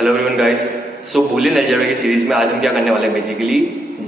Hello everyone guys. So Boolean algebra की series में आज हम क्या करने वाले हैं, basically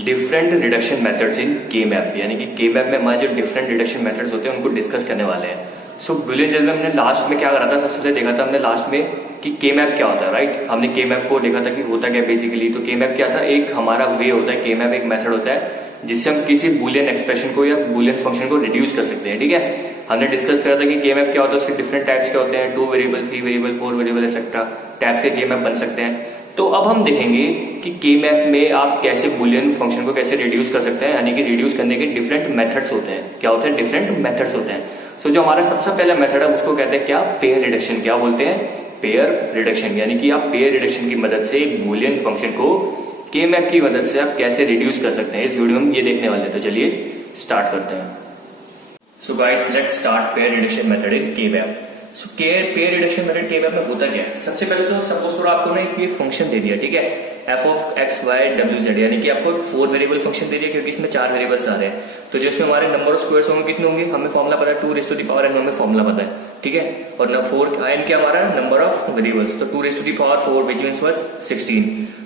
different reduction methods in K map, यानी कि के मैप में हमारे जो डिफरेंट रिडक्शन मेथड्स होते हैं उनको डिस्कस करने वाले हैं। सो बूलियन अलजेब्रा में हमने लास्ट में क्या करा था, सबसे पहले देखा था हमने लास्ट में कि के मैप क्या होता है, राइट। हमने के मैप को देखा था कि होता क्या बेसिकली। तो के मैप क्या था, एक हमारा वे होता है, के मैप एक मेथड होता है जिससे हम किसी बूलियन एक्सप्रेशन को या बूलियन फंक्शन को रिड्यूस कर सकते हैं, ठीक है। हमने डिस्कस करा था कि के मैप क्या होता है, उसके डिफरेंट टाइप्स क्या होते हैं, 2 variable, 3 variable, 4 variable etcetera types के के मैप बन सकते हैं। तो अब हम देखेंगे कि के मैप में आप कैसे बूलियन फंक्शन को कैसे रिड्यूस कर सकते हैं, यानी कि रिड्यूस करने के डिफरेंट मेथड्स होते हैं। क्या होते हैं, डिफरेंट मेथड्स होते हैं। सो जो हमारा सबसे पहला मेथड है उसको कहते हैं क्या, पेयर रिडक्शन। क्या बोलते हैं, पेयर रिडक्शन। यानी कि आप पेयर रिडक्शन की मदद से एक बूलियन फंक्शन को के मैप की मदद से आप कैसे रिड्यूस कर सकते हैं, इस वीडियो में ये देखने वाले हैं। तो चलिए स्टार्ट करते हैं। So guys let's start pair reduction method in K map. So pair reduction method के मैप में होता क्या है, सबसे पहले तो सपोज करो आपको ना एक फंक्शन दे दिया, ठीक है, F of X Y W Z, यानी कि आपको 4 वेरिएबल फंक्शन दे दिया क्योंकि इसमें 4 वेरिएबल्स आ रहे हैं। तो जिसमें हमारे नंबर ऑफ स्क्वायर्स होंगे कितने होंगे, हमें फॉर्मुला पता है 2 raise to the power n, हमें फॉर्मुला पता है, ठीक है। और ना 4 n क्या हमारा नंबर ऑफ वेरिएबल्स, तो 2 raise to the power 4 which means was 16।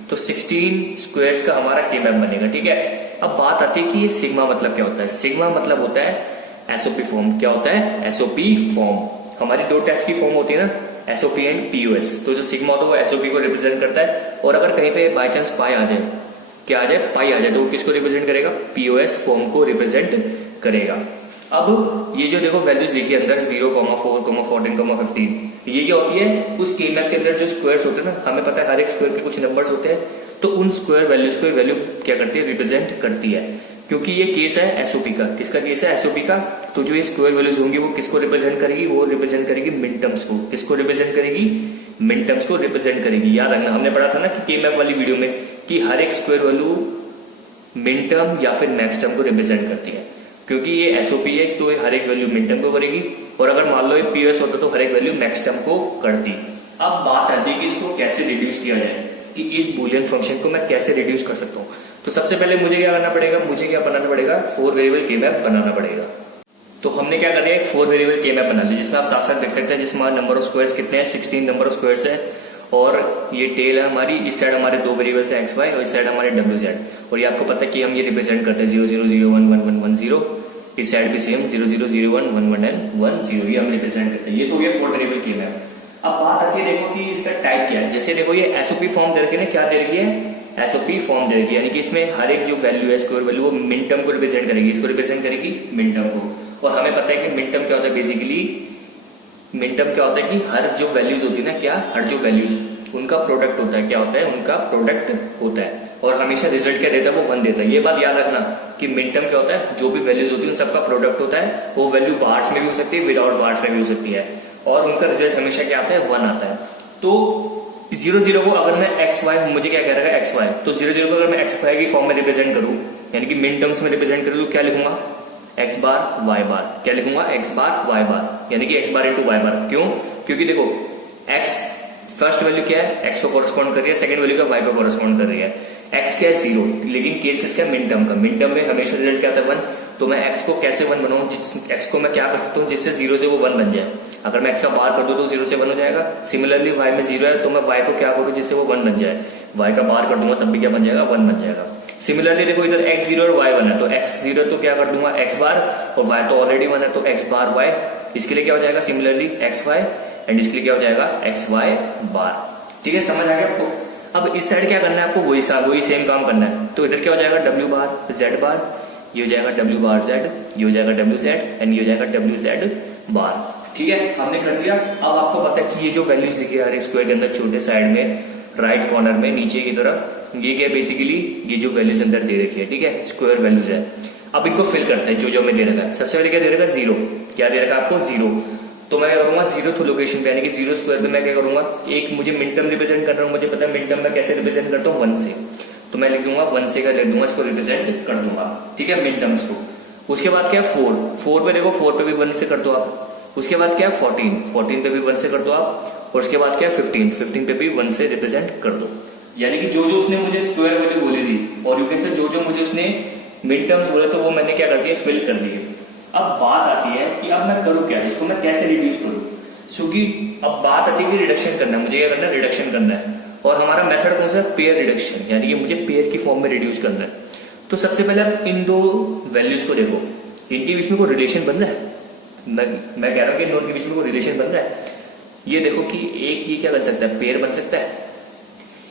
तो 16 स्क्वायर्स का हमारा के मैप बनेगा, ठीक है। अब बात आती है कि ये सिग्मा मतलब क्या होता है। सिग्मा मतलब होता है एसओपी फॉर्म। क्या होता है, एसओपी फॉर्म। हमारी 2 टाइप्स की फॉर्म होती है ना, एसओपी एंड पीओएस। तो जो सिग्मा होता है वो एसओपी को रिप्रेजेंट करता है, और अगर कहीं पे बाय चांस पाई आ जाए, क्या आ जाए, पाई आ जाए, तो वो किसको रिप्रेजेंट करेगा, पीओएस फॉर्म को रिप्रेजेंट करेगा। अब ये जो देखो वैल्यूज लिखी है अंदर 0, 4, 14, 15, ये क्या होती है, उस के मैप के अंदर जो स्क्वायर्स होते हैं ना, हमें पता है हर एक स्क्वायर के कुछ नंबर्स होते हैं, तो उन स्क्वायर वैल्यूज को वैल्यू क्या करती है, रिप्रेजेंट करती है। क्योंकि ये केस है एसओपी का। किसका केस है, एसओपी का। तो जो ये स्क्वायर वैल्यूज होंगी वो किसको रिप्रेजेंट करेगी, वो रिप्रेजेंट करेगी मिन टर्म्स को। किसको रिप्रेजेंट करेगी, मिन टर्म्स को रिप्रेजेंट करेगी। याद रखना, हमने पढ़ा था ना कि के मैप वाली वीडियो में कि हर एक स्क्वायर वैल्यू मिन टर्म या फिर मैक्स टर्म को रिप्रेजेंट करती है। क्योंकि ये एसओपी है तो हर एक वैल्यू मिन टर्म को करेगी, और अगर मान लो ये पीओएस होता तो हर एक वैल्यू मैक्स टर्म को करती। अब बात आती है कि इसको कैसे रिड्यूस किया जाए, कि इस बूलियन फंक्शन को मैं कैसे रिड्यूस कर सकता हूँ। तो सबसे पहले मुझे क्या करना पड़ेगा, मुझे क्या बनाना पड़ेगा, 4 वेरिएबल के मैप बनाना पड़ेगा। तो हमने क्या कर लिया, एक 4 वेरिएबल के मैप बना लिया, जिसमें आप साथ साथ देख सकते हैं, जिसमें नंबर ऑफ स्क्वायर्स कितने हैं, 16 नंबर ऑफ स्क्वायर्स है। और ये टेल है हमारी, इस साइड हमारे 2 वेरिएबल्स है एक्स वाई, और इस साइड हमारे डब्ल्यू जेड। और ये आपको पता है कि हम ये रिप्रेजेंट करते हैं 0 0 0 1 1 1 1 0, इस साइड भी सेम 0 0 0 1 1 1 1 0, ये हम रिप्रेजेंट करते हैं। ये तो ये 4 वेरिएबल के मैप। अब बात आती है देखो कि इसका टाइप क्या है। जैसे देखो ये एसओपी फॉर्म दे रखी है, क्या दे रखी है, एसओपी फॉर्म दे रखी है, यानी कि इसमें हर एक जो वैल्यू है स्क्वायर वैल्यू वो मिन टर्म को रिप्रेजेंट करेगी, इसको रिप्रेजेंट करेगी मिन टर्म को। और हमें पता है कि मिन टर्म क्या होता है, बेसिकली मिन टर्म क्या होता है कि हर जो वैल्यूज होती है ना, क्या, हर जो वैल्यूज उनका प्रोडक्ट होता है। क्या होता है, उनका प्रोडक्ट होता है, और हमेशा रिजल्ट क्या देता है, वो 1 देता है। ये बात याद रखना कि मिन टर्म क्या होता है, जो भी वैल्यूज होती है उन सबका प्रोडक्ट होता है। वो वैल्यू बार्स में भी हो सकती है, विदाउट बार्स में भी हो सकती है, और उनका रिजल्ट हमेशा क्या आता है, 1 आता है। तो 0 0 को अगर मैं एक्स वाई, मुझे क्या कह रहा है एक्स वाई, तो 0 0 को अगर मैं एक्स वाई की फॉर्म में रिप्रेजेंट करूं, यानी कि मिन टर्म्स में रिप्रेजेंट करूं, तो क्या लिखूंगा, एक्स बार वाई बार। क्या लिखूंगा, एक्स बार वाई बार, यानी कि एक्स बार इंटू वाई बार। क्यों, क्योंकि देखो एक्स फर्स्ट वैल्यू क्या है, एक्स को कॉरेस्पॉन्ड कर रही है, सेकंड वैल्यू का वाई को कॉरेस्पॉन्ड कर रही है। एक्स क्या है 0, लेकिन केस किसका है, मिन टर्म का। मिन टर्म में हमेशा रिजल्ट क्या आता है 1। तो मैं एक्स को कैसे 1 बनाऊं, जिस एक्स को मैं क्या कर सकता हूँ जिससे 0 से वो 1 बन जाए। अगर मैं एक्स का बार कर दूं तो 0 से 1 हो जाएगा। सिमिलरली वाई में 0 है तो मैं वाई को क्या करूँ जिससे वो 1 बन जाए, वाई का बार कर दूंगा तब भी क्या बन जाएगा, 1 बन जाएगा। सिमिलरली देखो इधर एक्स 0 और वाई 1 है, तो एक्स 0 तो क्या कर दूंगा एक्स बार, और वाई तो ऑलरेडी 1 है तो एक्स बार वाई। इसके लिए क्या हो जाएगा, सिमिलरली एक्स वाई, एंड इसके लिए क्या हो जाएगा, एक्स वाई बार। ठीक है, समझ आ गया आपको। अब इस साइड क्या करना है आपको, वही सेम काम करना है। तो इधर क्या हो जाएगा, डब्ल्यू बार जेड बार, ये हो जाएगा डब्ल्यू बार जेड, ये हो जाएगा डब्ल्यू जेड, एंड ये हो जाएगा डब्ल्यू जेड बार। ठीक है, हमने कर दिया। अब आपको पता है कि ये जो वैल्यूज लिखे आ रहे स्क्वायर के अंदर छोटे साइड में राइट कॉर्नर में नीचे की तरफ, ये क्या बेसिकली ये जो वैल्यूज अंदर दे रखी है, ठीक है, स्क्वायर वैल्यूज है। अब इनको फिल करते हैं जो हमें दे रखा है। सबसे पहले क्या दे रखा है, 0। क्या दे रखा है आपको, 0। तो मैं क्या करूंगा, 0th लोकेशन पे, यानी कि 0 स्क्वायर पे मैं क्या करूंगा, एक मुझे मिन टर्म रिप्रेजेंट कर रहा हूं, मुझे पता है मिन टर्म मैं कैसे रिप्रेजेंट करता हूँ, 1 से। तो मैं लिख दूंगा 1 से का लिख दूंगा, इसको रिप्रेजेंट कर दूंगा, ठीक है, मिन टर्म्स को। उसके बाद क्या है 4 पे देखो, 4 पे भी 1 से कर दो आप। उसके बाद क्या है 14 पे भी 1 से कर दो आप। और उसके बाद क्या है 15 पे भी 1 से रिप्रेजेंट कर दो। यानी कि जो उसने मुझे स्क्वायर वैल्यू बोली थी, और यूके से जो मुझे उसने मिन टर्म्स बोले तो वो मैंने क्या कर दिया, फिल कर दिए। अब बात आती है कि अब मैं करूँ क्या, इसको मैं कैसे रिड्यूस करूँ। क्योंकि अब बात आती है कि रिडक्शन करना है, मुझे क्या करना है, रिडक्शन करना है। और हमारा मेथड कौन सा है, पेयर रिडक्शन, यानी कि मुझे पेयर की फॉर्म में रिड्यूस करना है। तो सबसे पहले आप इन दो वैल्यूज को देखो, इनके बीच में कोई रिलेशन बन रहा है? मैं कह रहा हूं कि इन दोनों के बीच में कोई रिलेशन बन रहा है। ये देखो कि एक ये क्या बन सकता है, पेयर बन सकता है।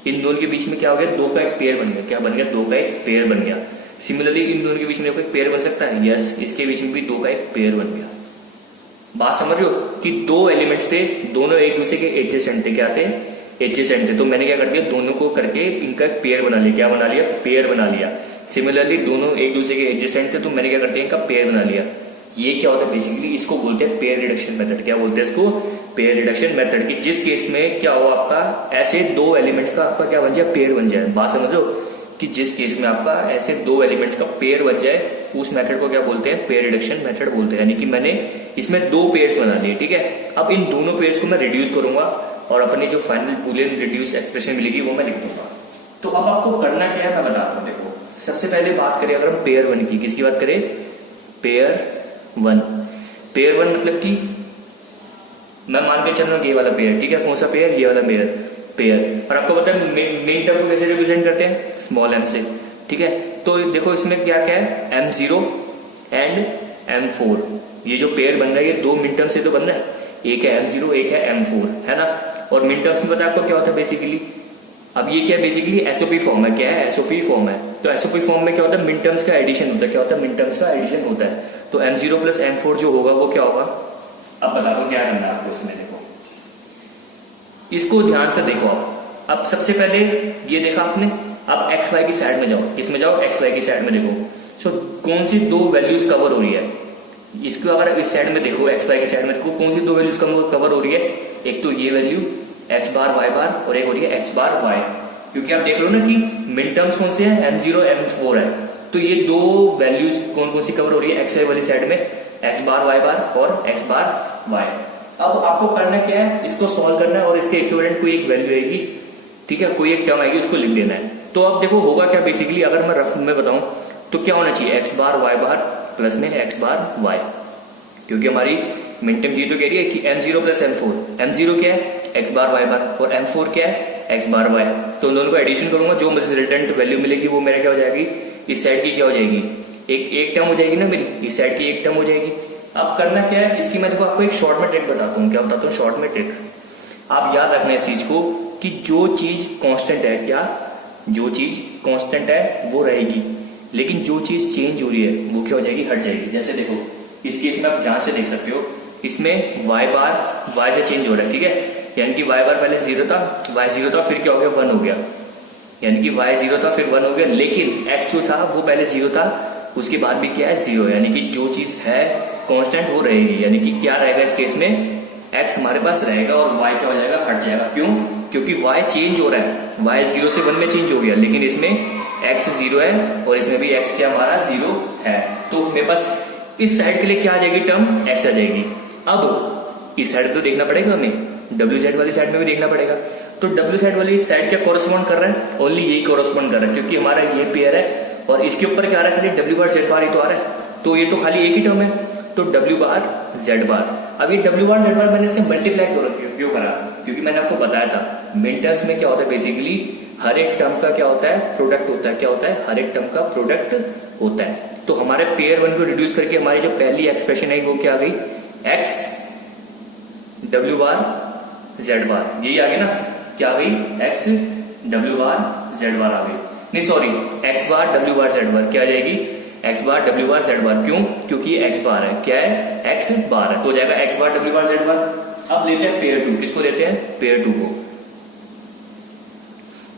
इन दोनों के बीच में क्या हो गया, दो का एक पेयर बन गया। क्या बन गया, दो का एक पेयर बन गया। सिमिलरली इन दोनों के बीच में कोई पेयर बन सकता है, यस, इसके बीच में भी दो का एक पेयर बन गया। बात समझ रहे हो कि दो एलिमेंट्स थे, दोनों एक दूसरे के एडजेसेंट थे। क्या थे, एडजेसेंट थे। तो मैंने क्या कर दिया, दोनों को करके इनका एक पेयर बना लिया। क्या बना लिया, पेयर बना लिया। सिमिलरली दोनों एक दूसरे के एडजेसेंट थे, तो मैंने क्या कर दिया, इनका पेयर बना लिया। ये क्या होता है, बेसिकली इसको बोलते हैं पेयर रिडक्शन मेथड। क्या बोलते हैं इसको, पेयर रिडक्शन मेथड। की जिस केस में क्या हो, आपका ऐसे दो एलिमेंट्स का आपका क्या बन जाए, पेयर बन जाए। बात समझो कि जिस केस में आपका ऐसे दो एलिमेंट्स का पेयर बन जाए, उस मेथड को क्या बोलते हैं, पेयर रिडक्शन मेथड बोलते हैं। यानी कि मैंने इसमें दो पेयर्स बना लिए, ठीक है। अब इन दोनों पेयर्स को मैं रिड्यूस करूंगा और अपनी जो फाइनल बूलियन रिड्यूस एक्सप्रेशन मिलेगी वो मैं लिख दूंगा। तो अब आपको करना क्या है मैं बताता हूँ। देखो सबसे पहले बात करें अगर हम पेयर वन की, किसकी बात करें, पेयर वन। पेयर वन मतलब कि मैं मान के चल रहा हूँ ये वाला पेयर, ठीक है। कौन सा पेयर, ये वाला पेयर। और आपको पता है मेन टर्म को कैसे रिप्रेजेंट करते हैं, स्मॉल एम से, ठीक है। तो देखो इसमें क्या क्या है, M0 एंड M4। ये जो पेयर बन रहा है ये दो मिन टर्म से तो बन रहा है, एक है M0 एक है M4, है ना। और मिन टर्म्स में पता है आपको क्या होता है बेसिकली, अब ये क्या है बेसिकली एसओपी फॉर्म है। क्या है, एसओपी फॉर्म है। तो एसओपी फॉर्म में क्या होता है, मिन टर्म्स का एडिशन होता है। क्या होता है, मिन टर्म्स का एडिशन होता है। तो M0 प्लस M4 जो होगा वो क्या होगा, अब बता दो क्या करना है आपको इसमें। देखो इसको ध्यान से देखो आप। अब सबसे पहले ये देखा आपने, अब एक्स वाई की साइड में जाओ। किस में जाओ, एक्स वाई की साइड में देखो। सो कौन सी दो वैल्यूज कवर हो रही है, इसको अगर इस साइड में देखो, एक्स वाई की साइड में देखो, कौन सी दो वैल्यूज कवर हो रही है। एक तो ये वैल्यू एक्स बार वाई बार, और एक हो रही है एक्स बार वाई। क्योंकि आप देख रहे हो ना कि मिन टर्म्स कौन से हैं, M0 M4 है। तो ये दो वैल्यूज कौन कौन सी कवर हो रही है, एक्स वाई वाली साइड में, एक्स बार वाई बार और एक्स बार वाई। अब आपको करना क्या है, इसको सॉल्व करना है और इसके इक्विवेलेंट कोई एक वैल्यू आएगी, ठीक है, कोई एक टर्म आएगी, उसको लिख देना है। तो अब देखो होगा क्या बेसिकली, अगर मैं रफ में बताऊं तो क्या होना चाहिए, एक्स बार वाई बार प्लस में एक्स बार वाई। क्योंकि हमारी मिन टर्म ये तो कह रही है कि M0 प्लस M4। M0 क्या है, एक्स बार वाई बार, और M4 क्या है, एक्स बार वाई। तो उन दोनों को एडिशन करूंगा, जो मुझे रिजल्टेंट वैल्यू मिलेगी वो मेरा क्या हो जाएगी, इस साइड की क्या हो जाएगी, एक टर्म हो जाएगी ना मेरी, इस साइड की एक टर्म हो जाएगी। अब करना क्या है इसकी, मैं देखो आपको एक शॉर्ट में ट्रिक बताता हूँ। क्या बताता हूँ, शॉर्ट में ट्रिक। आप याद रखना इस चीज को कि जो चीज कांस्टेंट है, क्या, जो चीज कांस्टेंट है वो रहेगी, लेकिन जो चीज चेंज हो रही है वो क्या हो जाएगी, हट जाएगी। जैसे देखो इस केस में आप ध्यान से देख सकते हो, इसमें वाई बार वाई से चेंज हो रहा है, ठीक है। यानी कि वाई बार पहले 0 था, वाई 0 था, फिर क्या हो गया, 1 हो गया। यानी कि वाई 0 था फिर 1 हो गया, लेकिन एक्स जो था वो पहले 0 था, उसके बाद भी क्या है, 0। यानी कि जो चीज है कांस्टेंट वो रहेगी। यानी कि क्या रहेगा इस केस में, x हमारे पास रहेगा और y क्या हो जाएगा, हट जाएगा। क्यों, क्योंकि y चेंज हो रहा है, y 0 से 1 में चेंज हो गया, लेकिन इसमें x 0 है और इसमें भी x क्या हमारा 0 है। तो मेरे पास इस साइड के लिए क्या आ जाएगी टर्म, x आ जाएगी। अब इस साइड तो देखना पड़ेगा हमें, WZ वाली साइड में भी देखना पड़ेगा। तो WZ वाली साइड क्या कॉरेस्पॉन्ड कर रहा है, ओनली यही कॉरेस्पॉन्ड कर रहा है, क्योंकि हमारा ये पेयर है और इसके ऊपर क्या आ रहा है, खाली W बार Z बार ही तो आ रहा है। तो ये तो खाली एक ही टर्म है, तो W बार Z बार। अब ये W बार Z बार मैंने इससे मल्टीप्लाई क्यों करा, क्योंकि मैंने आपको बताया था मिन टर्म्स में क्या होता है, बेसिकली हर एक टर्म का क्या होता है, प्रोडक्ट होता है। क्या होता है, हर एक टर्म का प्रोडक्ट होता है। तो हमारे पेयर वन को रिड्यूस करके हमारी जो पहली एक्सप्रेशन है वो क्या आ गई, x W बार Z बार, यही आ गई ना, क्या आ गई, x W बार Z बार आ गई। नहीं सॉरी, x बार W बार Z बार क्या आ जाएगी, x बार W बार Z बार। क्यों, क्योंकि ये x बार है, क्या है, x बार है, तो हो जाएगा x बार W बार Z बार। अब लेते हैं पेयर टू, किसको लेते हैं, पेयर टू को।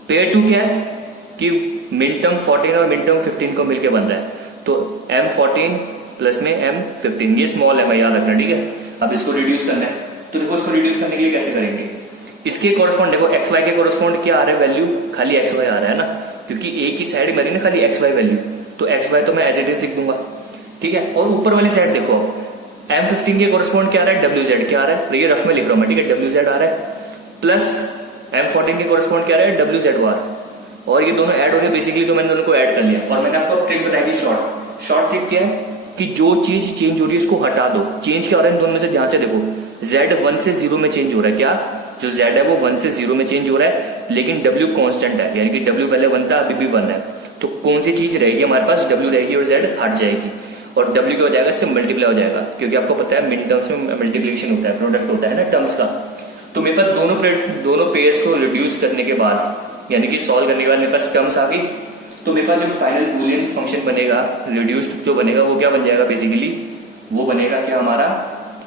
पेयर टू क्या है कि मिन टर्म 14 और मिन टर्म 15 को मिलकर बन रहा है, तो M14 प्लस में M15, ये स्मॉल है, याद रखना, ठीक है। अब इसको रिड्यूस करना है, तो देखो इसको रिड्यूस करने के लिए कैसे करेंगे, इसके कोरस्पॉन्ड देखो एक्स वाई के कोरस्पॉन्ड क्या आ रहा है, वैल्यू खाली एक्स वाई आ रहा है ना, क्योंकि एक ही साइड में ना खाली एक्स वाई वैल्यू, तो एक्स वाई तो मैं एज इट इज लिख दूंगा, ठीक है। और ऊपर वाली साइड देखो M15 के कोरस्पॉन्ड क्या आ रहा है, WZ क्या आ रहा है, ये रफ में लिख रहा हूं मैं, ठीक है, WZ आ रहा है, प्लस M14 के कोरस्पॉन्ड क्या आ रहा है, WZ बार, और ये दोनों ऐड हो गए बेसिकली, तो मैंने दोनों को ऐड कर लिया। और मैंने आपको ट्रिक बताई थी शॉर्ट ट्रिक क्या है कि जो चीज चेंज हो रही है उसको हटा दो। चेंज क्या हो रहा है इन दोनों में से, ध्यान से देखो, Z 1 से 0 में चेंज हो रहा है, क्या, जो Z है वो 1 से 0 में चेंज हो रहा है, लेकिन W कांस्टेंट है, यानी कि W पहले 1 था, अभी भी 1 है। तो कौन सी चीज रहेगी हमारे पास, W रहेगी और Z हट जाएगी, और W क्या हो जाएगा, इससे मल्टीप्लाई हो जाएगा, क्योंकि आपको पता है मिन टर्म्स में मल्टीप्लिकेशन होता है, प्रोडक्ट होता है ना टर्म्स का। तो मेरे पास दोनों पेयर्स को रिड्यूस करने के बाद, यानी कि सॉल्व करने के बाद मेरे पास टर्म्स आ गई। तो मेरे पास जो फाइनल बूलियन फंक्शन बनेगा, रिड्यूस्ड जो बनेगा, वो क्या बन जाएगा बेसिकली, वो बनेगा क्या हमारा,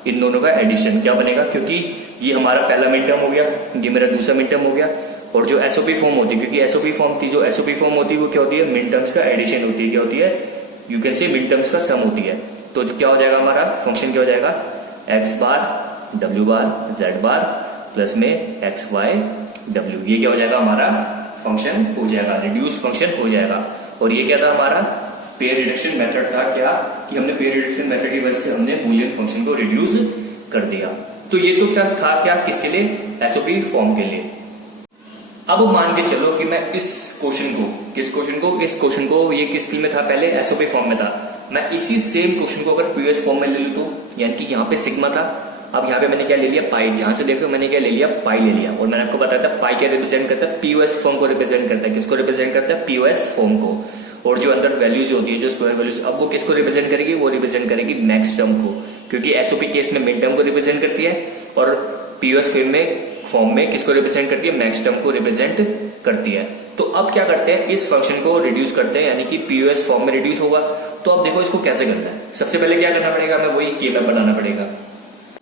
इन दोनों का एडिशन क्या बनेगा, क्योंकि ये हमारा पहला मिड टर्म हो गया, ये मेरा दूसरा मिड टर्म हो गया, और जो एसओपी फॉर्म होती है, क्योंकि एसओपी फॉर्म थी, जो एसओपी फॉर्म होती है वो क्या होती है, मिड टर्म्स का एडिशन होती है, क्या होती है, you can say mid terms का सम होती है। तो जो क्या हो जाएगा हमारा फंक्शन, क्या हो जाएगा, एक्स बार डब्ल्यू बार जेड बार प्लस में एक्स वाई डब्ल्यू, ये क्या हो जाएगा हमारा फंक्शन हो जाएगा, रिड्यूस फंक्शन हो जाएगा। और ये क्या था हमारा पेयर रिडक्शन मेथड था, क्या कि हमने पेयर रिडक्शन मेथड की वजह से हमने बूलियन फंक्शन को रिड्यूस कर दिया। तो ये तो क्या था, क्या किसके लिए, एसओपी फॉर्म के लिए। अब मान के चलो कि मैं इस क्वेश्चन को ये किस में था, पहले एसओपी फॉर्म में था, मैं इसी सेम क्वेश्चन को अगर पीओएस फॉर्म में ले लूं तो, यानी कि यहाँ पे सिग्मा था, अब यहाँ पे मैंने क्या ले लिया, पाई, ध्यान से देखो मैंने क्या ले लिया, पाई ले लिया। और मैंने आपको बताया था पाई क्या रिप्रेजेंट करता है, पीओएस फॉर्म को रिप्रेजेंट करता है, किसको रिप्रेजेंट करता है, पीओएस फॉर्म को। और जो अंदर वैल्यूज होती है, जो स्क्वायर वैल्यूज, अब वो किसको रिप्रेजेंट करेगी, वो रिप्रेजेंट करेगी मैक्स टर्म को, क्योंकि एसओपी केस में मिड टर्म को रिप्रेजेंट करती है, और पीओएस फॉर्म में किसको रिप्रेजेंट करती है, मैक्स टर्म को रिप्रेजेंट करती है। तो अब क्या करते हैं, इस फंक्शन को रिड्यूस करते हैं, यानी कि पीओएस फॉर्म में रिड्यूस होगा। तो अब देखो इसको कैसे करना है, सबसे पहले क्या करना पड़ेगा, हमें वही के मैप बनाना पड़ेगा।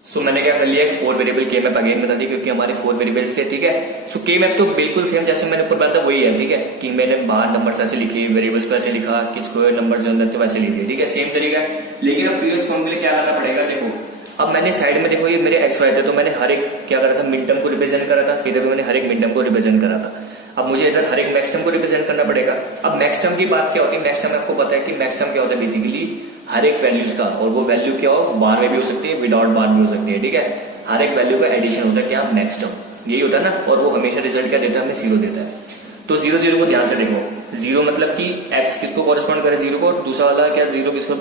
सो मैंने क्या कर लिया, एक 4 वेरिएबल के मैप अगेन बना दी, क्योंकि हमारे 4 वेरिएबल्स थे, ठीक है। सो के मैप तो बिल्कुल सेम जैसे मैंने ऊपर बताया वही है, ठीक है, कि मैंने बाहर नंबर्स ऐसे लिखे, वेरिएबल्स को ऐसे लिखा, किसको नंबर जो अंदर थे वैसे लिखे, ठीक है, सेम तरीका है। लेकिन अब पीओएस फॉर्म के लिए क्या करना पड़ेगा, देखो अब मैंने साइड में देखो ये मेरे एक्स वाई थे, तो मैंने हर एक क्या करा था, मिड टर्म को रिप्रेजेंट करा था, इधर भी मैंने हर एक मिड टर्म को रिप्रेजेंट करा था। अब मुझे इधर हर एक मैक्स टर्म को रिप्रेजेंट करना पड़ेगा। अब मैक्स टर्म की बात क्या होती है, मैक्स टर्म आपको पता है कि मैक्स टर्म क्या होता है, बेसिकली हर एक वैल्यूज का, और वो वैल्यू क्या हो, बार में भी हो सकती है, विदाउट बार भी हो सकती है, ठीक है, हर एक वैल्यू का एडिशन होता है, क्या, मैक्स टर्म, यही होता है ना। और वो हमेशा रिजल्ट क्या देता है, हमें 0 देता है। तो 0 0 को ध्यान से देखो, 0 मतलब कि x किसको कॉरेस्पॉन्ड करे 0 को, और दूसरा वाला क्या 0 किसको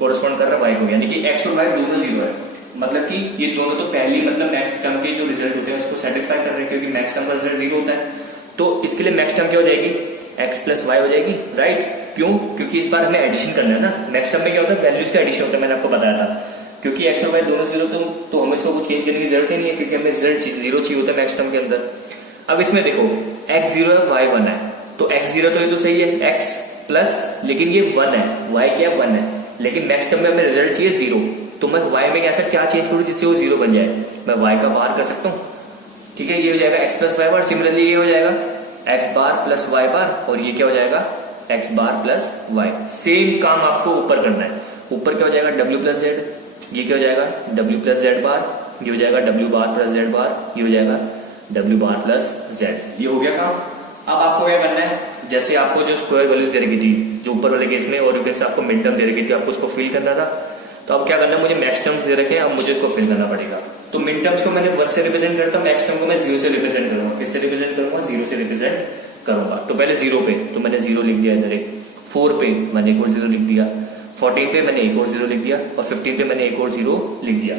कॉरेस्पॉन्ड कर रहा है y को, यानी कि x और y दोनों 0 है, मतलब कि ये दोनों तो पहली मतलब मैक्स टर्म के जो रिजल्ट होते हैं उसको सेटिस्फाई कर रहे हैं, क्योंकि मैक्स टर्म का रिजल्ट 0 होता है। तो इसके लिए मैक्स टर्म क्या हो जाएगी, x प्लस वाई हो जाएगी, राइट। क्यों, क्योंकि इस बार हमें एडिशन करना है ना। मैक्स टर्म में क्या होता है, वैल्यूज का एडिशन होता है, मैंने आपको बताया था, क्योंकि x और y दोनों 0 तो हमें इसको कुछ चेंज करने की जरूरत ही नहीं है, क्योंकि हमें रिजल्ट 0 चाहिए होता है मैक्स टर्म के अंदर। अब इसमें देखो x 0 है, y 1 है, तो x 0 तो ये तो सही है, x प्लस, लेकिन ये 1 है, y क्या 1 है, लेकिन मैक्स टर्म में हमें रिजल्ट चाहिए 0, तो मैं y में ऐसा क्या चेंज करूं जिससे वो 0 बन जाए, मैं y का बाहर कर सकता हूं, ठीक है, ये हो जाएगा x प्लस वाई बार। सिमिलरली ये हो जाएगा x बार प्लस y बार, और ये क्या हो जाएगा x बार प्लस y। सेम काम आपको ऊपर करना है, ऊपर क्या हो जाएगा w प्लस z, ये क्या हो जाएगा w प्लस z बार, ये हो जाएगा w बार प्लस z बार, ये हो जाएगा w बार प्लस z। ये हो गया काम। अब आपको क्या करना है, जैसे आपको जो स्क्वायर वैल्यूज दे रखी थी जो ऊपर वाले केस में, और यूं से आपको मिड टर्म दे रखी थी, आपको उसको फिल करना था। तो अब क्या करना है, मुझे मैक्स टर्म्स दे रखे हैं, अब मुझे इसको फिल करना पड़ेगा। तो मिड टर्म्स को मैंने 1 से रिप्रेजेंट करता हूं, मैक्स टर्म को मैं 0 से रिप्रेजेंट करूंगा। किससे रिप्रेजेंट करूंगा, 0 से रिप्रेजेंट करूंगा। तो पहले 0 पे तो मैंने 0 लिख दिया इधर, 4 पे मैंने एक और 0 लिख दिया, 14 पे मैंने एक और 0 लिख दिया, और 15 पे मैंने एक और 0 लिख दिया।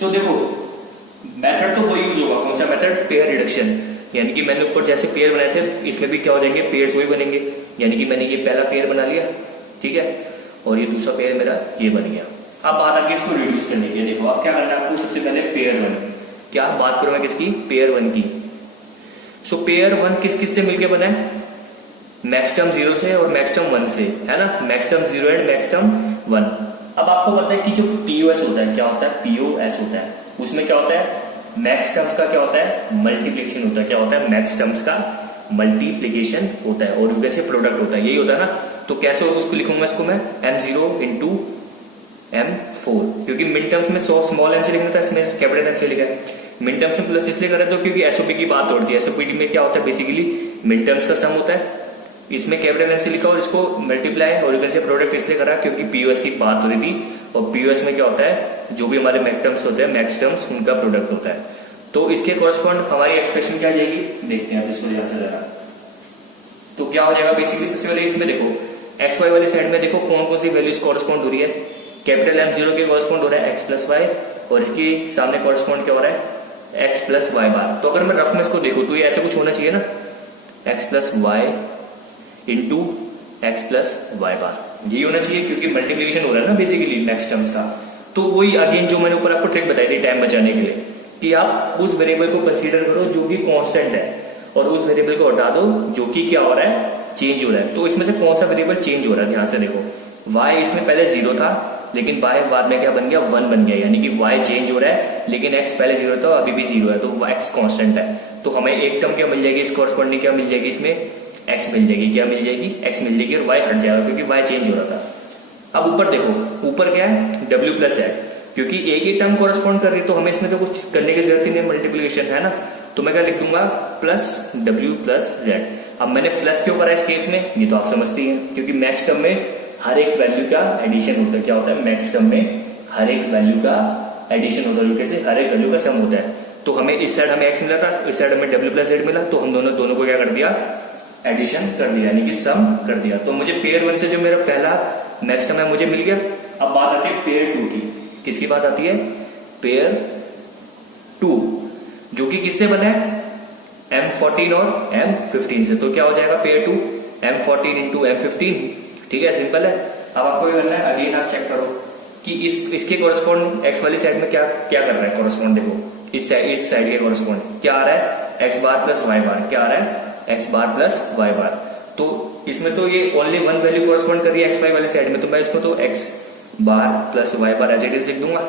सो देखो मेथड तो वही यूज होगा, कौन सा मेथड, पेयर रिडक्शन, यानी कि मैंने ऊपर जैसे पेयर बनाए थे इसमें भी क्या हो जाएंगे, पेयर्स वही बनेंगे, यानी कि मैंने ये पहला पेयर बना लिया, ठीक है, और ये दूसरा पेयर मेरा ये बन गया। अब बात आगे इसको रिड्यूस करने की, देखो अब क्या करना है आपको, सबसे पहले पेयर 1, क्या बात करूं मैं किसकी, पेयर 1 की। सो पेयर 1 किस किस से मिलकर बना है, मैक्स टर्म 0 से और मैक्स टर्म 1 से, है ना, max term 0 and max term 1। अब आपको पता है कि जो पीओएस होता है, क्या होता है, पीओएस होता है, उसमें क्या होता है, मैक्स टर्म्स का क्या होता है, मल्टीप्लिकेशन होता है, क्या होता है, मैक्स टर्म्स का मल्टीप्लिकेशन होता है, और वैसे प्रोडक्ट होता है, यही होता है ना। तो कैसे होगा उसको लिखूंगा, इसको मैं m0 इंटू m4, क्योंकि मिड टर्म्स में स्मॉल m से लिखना था, इसमें कैपिटल m से लिखा है। मिड टर्म्स में प्लस इसलिए करा तो क्योंकि एसओपी की बात होती है, एसओपी में क्या होता है, बेसिकली मिड टर्म्स का सम होता है, इसमें कैपिटल m से लिखा और इसको मल्टीप्लाई और इधर से प्रोडक्ट इसलिए करा क्योंकि पीओएस की बात हो रही थी, और पीओएस में क्या होता है, जो भी हमारे मैक्स टर्म्स होते हैं, मैक्स टर्म्स उनका प्रोडक्ट होता है। तो इसके कॉरस्पॉन्ड हमारी एक्सप्रेशन क्या जाएगी, देखते हैं इसको ध्यान से जरा। तो क्या हो जाएगा, बेसिकली सबसे पहले इसमें देखो एक्स वाई वाली साइड में देखो कौन कौन सी वैल्यूज कॉरस्पॉन्ड हो रही है, कैपिटल M0 के कॉरस्पॉन्ड हो रहा है एक्स प्लस वाई, और इसके सामने कॉरस्पॉन्ड क्या हो रहा है, एक्स प्लस वाई बार। तो अगर मैं रफ में इसको देखूं तो ये ऐसे कुछ होना चाहिए ना, X plus Y into X plus Y bar, यही होना चाहिए क्योंकि मल्टीप्लीकेशन हो रहा है ना बेसिकली मैक्स टर्म्स का। तो वही अगेन जो मैंने ऊपर आपको ट्रिक बताई थी टाइम बचाने के लिए कि आप उस वेरिएबल को कंसीडर करो जो कि कांस्टेंट है और उस वेरिएबल को हटा दो जो कि क्या हो रहा है, चेंज हो रहा है। तो इसमें से कौन सा वेरिएबल चेंज हो रहा है, ध्यान से देखो। y इसमें पहले 0 था लेकिन y बाद में क्या बन गया, 1 बन गया, यानी कि y चेंज हो रहा है लेकिन x पहले 0 था अभी भी 0 है, तो x कांस्टेंट है। तो हमें एक टर्म क्या मिल जाएगी, इस कॉरस्पॉन्डिंग क्या मिल जाएगी, इसमें x मिल जाएगी, क्या मिल जाएगी, x मिल जाएगी और y हट जाएगा क्योंकि y चेंज हो रहा था। अब ऊपर देखो, ऊपर क्या है, w प्लस z, क्योंकि एक ही टर्म कॉरस्पॉन्ड कर रही है तो हमें इसमें तो कुछ करने की जरूरत ही नहीं, मल्टीप्लीकेशन है ना। तो मैं क्या लिख दूंगा, प्लस w प्लस z। अब मैंने प्लस क्यों करा इस केस में, ये तो आप समझते हैं क्योंकि मैक्स टर्म में हर एक वैल्यू का एडिशन होता है। क्या होता है, मैक्स टर्म में हर एक वैल्यू का एडिशन होता है, कैसे, हर एक वैल्यू का सम होता है। तो हमें इस साइड हमें x मिला था, इस साइड हमें w प्लस z मिला, तो हम दोनों को क्या कर दिया, एडिशन कर दिया, यानी कि सम कर दिया। तो मुझे पेयर 1 से जो मेरा पहला मैक्स टर्म है मुझे मिल गया। अब बात आती है पेयर 2 की, किसकी बात आती है, पेयर 2, जो कि किससे बना है, M14 और M15 से। तो क्या हो जाएगा पेयर 2, M14 इंटू M15, ठीक है, सिंपल है। अब आपको ये करना है, अगेन आप चेक करो कि इसके कॉरस्पॉन्ड एक्स वाली साइड में क्या क्या कर रहा है कॉरस्पॉन्ड, देखो इस साइड के कॉरस्पॉन्ड क्या आ रहा है, एक्स बार प्लस वाई बार, क्या आ रहा है, एक्स बार प्लस वाई बार। तो इसमें तो ये ओनली वन वैल्यू कॉरस्पॉन्ड कर रही है एक्स वाई वाली साइड में, तो मैं इसको तो X bar plus Y bar as it is लिख दूंगा।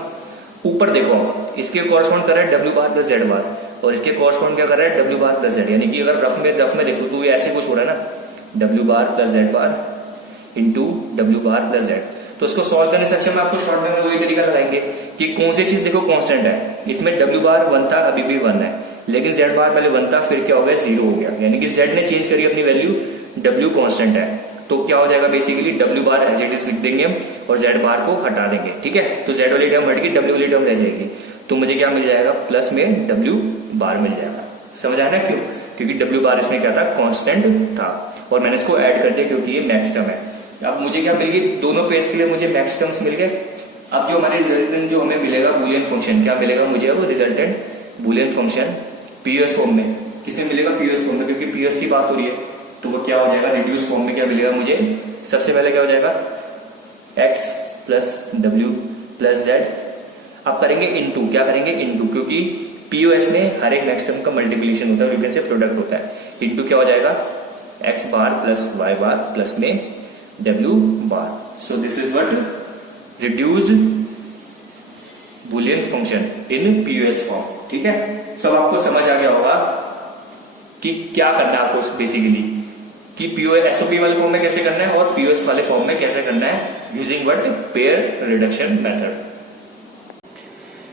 ऊपर देखो, इसके कॉरस्पॉन्ड कर रहा है W bar plus Z bar और इसके कॉरस्पॉन्ड क्या कर रहा है, डब्ल्यू बार प्लस जेड, यानी कि अगर रफ में देखो तो ये ऐसे कुछ हो रहा है ना, W bar plus Z bar into W bar plus Z. तो इसको सॉल्व करने से अच्छा मैं आपको शॉर्ट में वही तरीका लगाएंगे कि कौन सी चीज देखो कांस्टेंट है, इसमें डब्ल्यू बार 1 था अभी भी 1 है, लेकिन जेड बार पहले 1 था फिर क्या हो गया, 0 हो गया, यानी कि जेड ने चेंज करी अपनी वैल्यू, डब्ल्यू कांस्टेंट है। तो क्या हो जाएगा, basically W bar as it is लिख देंगे हम और जेड बार को हटा देंगे, ठीक है। तो जेड वाली टर्म हट गई, डब्ल्यू वाली टर्म रह जाएगी, तो मुझे क्या मिल जाएगा, प्लस में डब्ल्यू बार मिल जाएगा। समझ आया ना, क्यों, क्योंकि डब्ल्यू बार इसमें क्या था, कांस्टेंट था और मैंने इसको ऐड कर दिया क्योंकि ये मैक्स टर्म है। अब मुझे क्या मिल गई, दोनों पेज के लिए मुझे मैक्स टर्म्स मिल गए। अब जो हमारे रिजल्टेंट जो हमें मिलेगा बूलियन फंक्शन, क्या मिलेगा मुझे, वो resultant Boolean function POS form में, किसमें मिलेगा, पीओएस फॉर्म में, क्योंकि पीओएस की बात हो रही है तो वो क्या हो जाएगा, रिड्यूस फॉर्म में क्या मिलेगा मुझे, सबसे पहले क्या हो जाएगा, x plus W plus Z. अब करेंगे इनटू, क्या करेंगे, इनटू, क्योंकि पीओएस में हर एक मैक्स टर्म का मल्टीप्लिकेशन होता है, यू कैन से प्रोडक्ट होता है। इनटू क्या हो जाएगा, एक्स बार प्लस वाई बार प्लस में W bar. So this is what reduced Boolean function in POS form. ठीक है, सब आपको समझ आ गया होगा कि क्या करना है आपको बेसिकली, कि POS SOP वाले फॉर्म में कैसे करना है और POS वाले फॉर्म में कैसे करना है, using what, pair reduction method.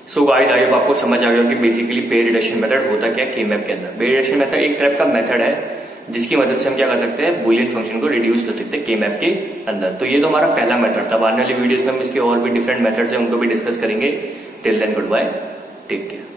So guys, I hope आपको समझ आ गया कि बेसिकली पेयर रिडक्शन मेथड होता क्या है के मैप के अंदर। पेयर रिडक्शन मेथड एक टाइप का मेथड है जिसकी मदद से हम क्या कर सकते हैं, बूलियन फंक्शन को रिड्यूस कर सकते हैं के मैप के अंदर। तो ये तो हमारा पहला मेथड था, आने वाली वीडियोस में हम इसके और भी डिफरेंट मेथड्स हैं उनको भी डिस्कस करेंगे। Till then good bye, take care.